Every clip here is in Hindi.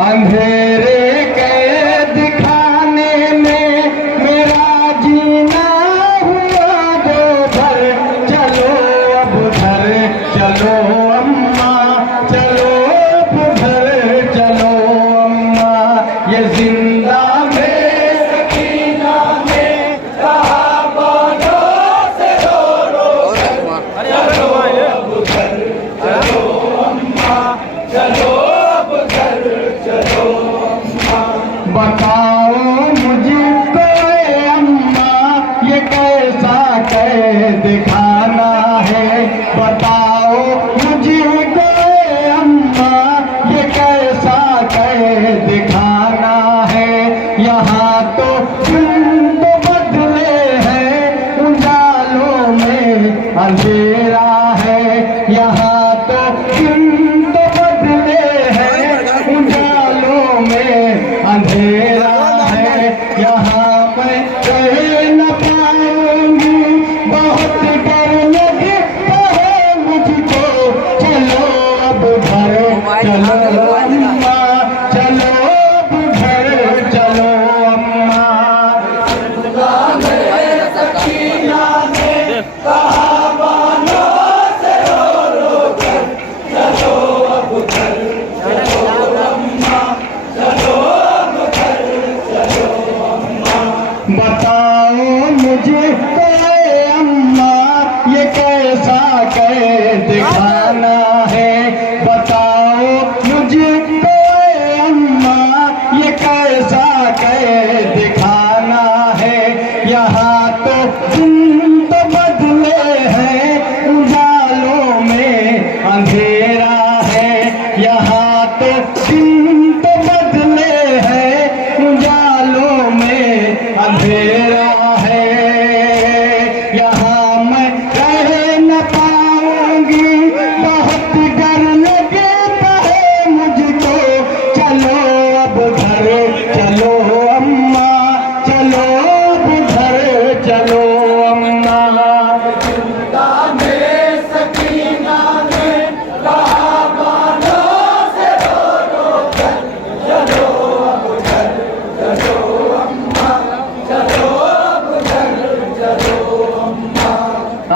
अंधेरे कैद खाने में मेरा जीना हुआ जो भर। चलो अब घर चलो अम्मा, चलो अब घर चलो अम्मा। ये जिंदा में सकीना में कहा बानों से रो रो कर। चलो अब घर चलो अम्मा, चलो अब घर चलो अम्मा। बताओ मुझको ए अम्मा, ये कैसा कैद खाना है। बताओ मुझको ए अम्मा, ये कैसा कैद खाना है। यहाँ तो दिन तो बदले हैं, उजालों में अंधेरा है। यहाँ तो दिन तो बदले हैं, उजालों में अंधेरा है। यहाँ मैं रह न पाऊंगी, बहुत डर लगता है मुझको। चलो अब घर चलो अम्मा, चलो अब घर चलो अम्मा। सकीना ने कहा बानों से रो रो कर। चलो अब घर चलो अम्मा, चलो अब घर चलो अम्मा। बताओ मुझे ए अम्मा, ये कैसा कैद खाना है। बताओ मुझे ए अम्मा, ये कैसा कैद खाना है। यहाँ तो दिन तो बदले हैं, उजालों में अंधेरा है। यहाँ तो दिन तो बदले हैं, उजालों में अंधेरा है। यहाँ मैं रह न पाऊंगी, बहुत डर लगता है मुझको। चलो अब घर चलो अम्मा, चलो अब घर चलो अम्मा। जिंदा में सकीना ने कहा बानों से रो रो कर। चलो अब घर चलो अम्मा, चलो अब घर चलो अम्मा।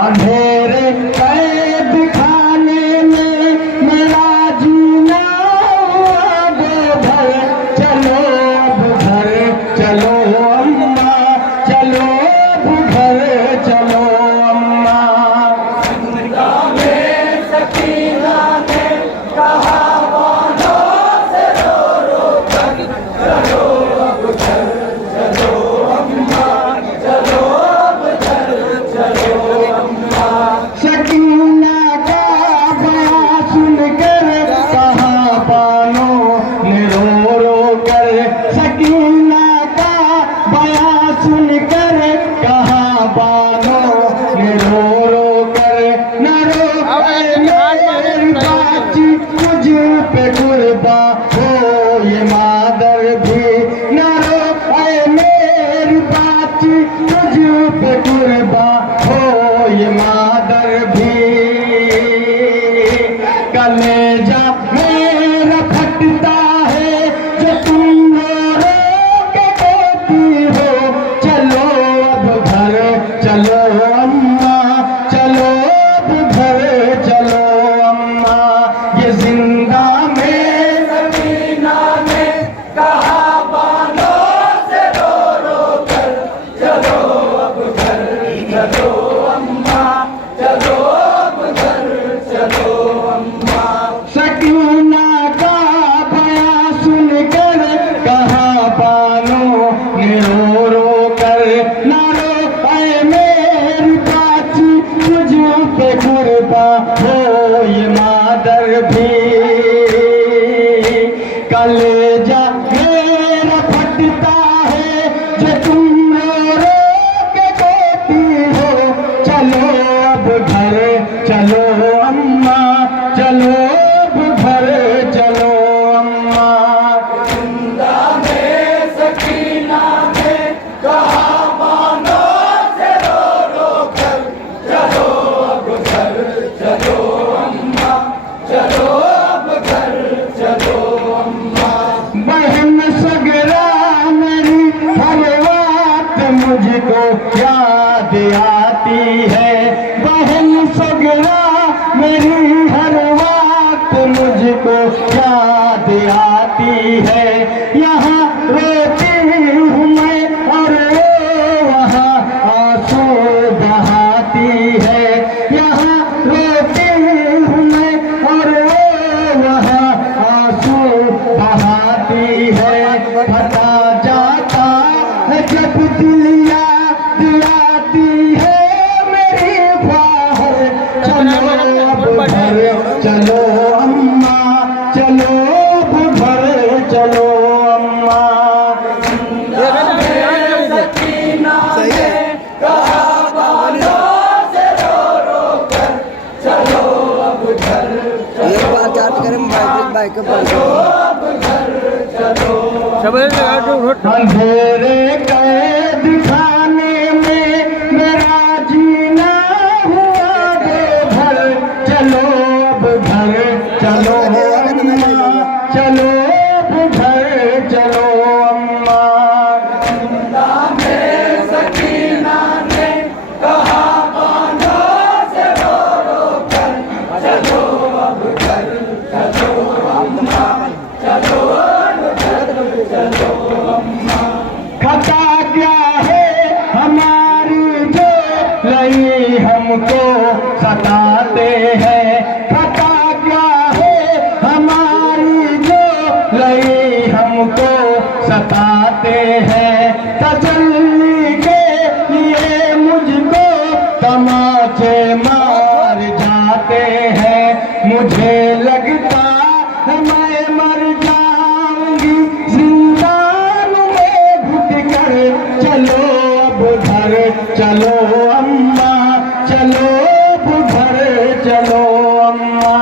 अंधेरे कैद खाने में मेरा जीना हुआ बेघर। चलो अब घर चलो अम्मा, चलो अब घर चलो अम्मा। जिंदा में सकीना ने कहा बानों से रो रो कर। चलो अब घर चलो अम्मा, चलो अब घर चलो अम्मा। सकीना का बया सुनकर कहा बानों ने रो रो कर। सकीना का बया सुनकर कहा बानों ने रो रो कर। न रो मेरी बाची मुझ पे कुर्बा हो ये मादर भी। न रो मेरी बाची मुझ पे कुर्बा हो ये मादर भी। कलेजा मेरा फटता है जो तुम रो के कहती हो। चलो अब घर चलो अम्मा, चलो अब घर चलो अम्मा। ये जिंदा में सकीना ने कहा बानों से रो रो कर। चलो अब घर चलो अम्मा, चलो अब घर चलो अम्मा। सकीना का बया सुनकर कहा बानों ने रो रो कर। ना रो मेरी बाची मुझ पे कुर्बा हो ये मादर भी। कलेजा मेरा फटता है जो तुम रो के कहती हो। चलो अब घर चलो अम्मा, चलो अब घर चलो अम्मा। जिंदा में सकीना ने कहा बानों से रो रो कर। चलो अब घर चलो अम्मा, चलो अब घर चलो अम्मा। बहाती है, यहाँ रोती हूँ मैं और वहाँ आंसू बहाती है, यहाँ रोती हूँ मैं और वहाँ आंसू बहाती है। फटा जाता है जब दिल याद आती है मेरी ख्वाहिश, चलो अब घर चलो अम्मा, चलो अब घर चलो अम्मा। एक बार चार्ज करें बाइक पर अंधेरे कैद खाने में मेरा जीना हुआ बेघर, चलो अब घर चलो अम्मा, चलो अब घर चलो अम्मा। खता क्या है हमारी जो नहीं हमको सताते हैं, खता क्या है हमारी जो नहीं हमको सताते हैं। तसल्ली के लिए मुझको तमाचे मार जाते हैं, मुझे लगता है मैं मर जाऊंगी जिंदान में घुट कर, चलो अब घर चलो अम्मा, चलो अब घर चलो अम्मा।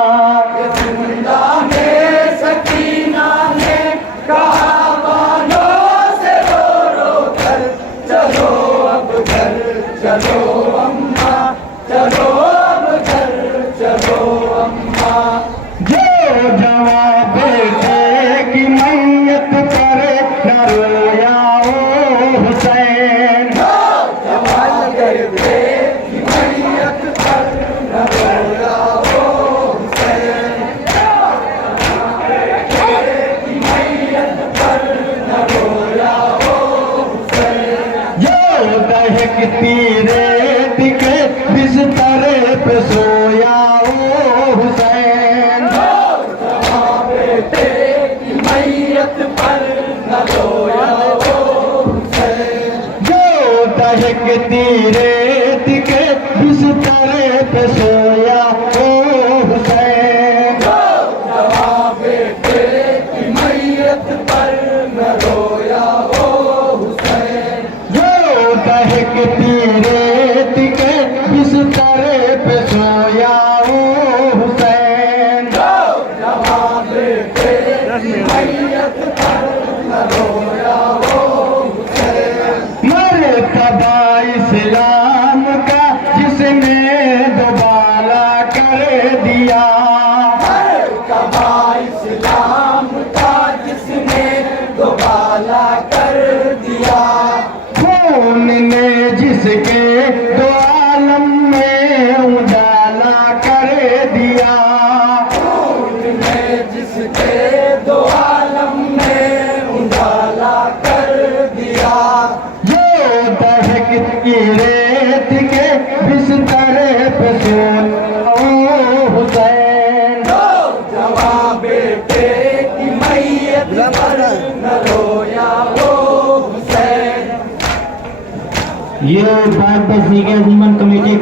जो जवां बेटे की मैयत करे न रोया ओ हुसैन, जो दहकती रेत के बिस्तरे पे सोया ओ हुसैन, जो दहकती रेत के बिस्तरे पे सोया ओ हुसैन, जो दहकती रेत के बिस्तरे पे सोया ओ हुसैन। मर्तबा इस्लाम का जिसने दोबारा कर दिया, खून ने जिसके दो आलम में उजाला कर दिया, जो दहकती रेत के बिस्तरे पे सोया ओ हुसैन। ये बात बस कमेटी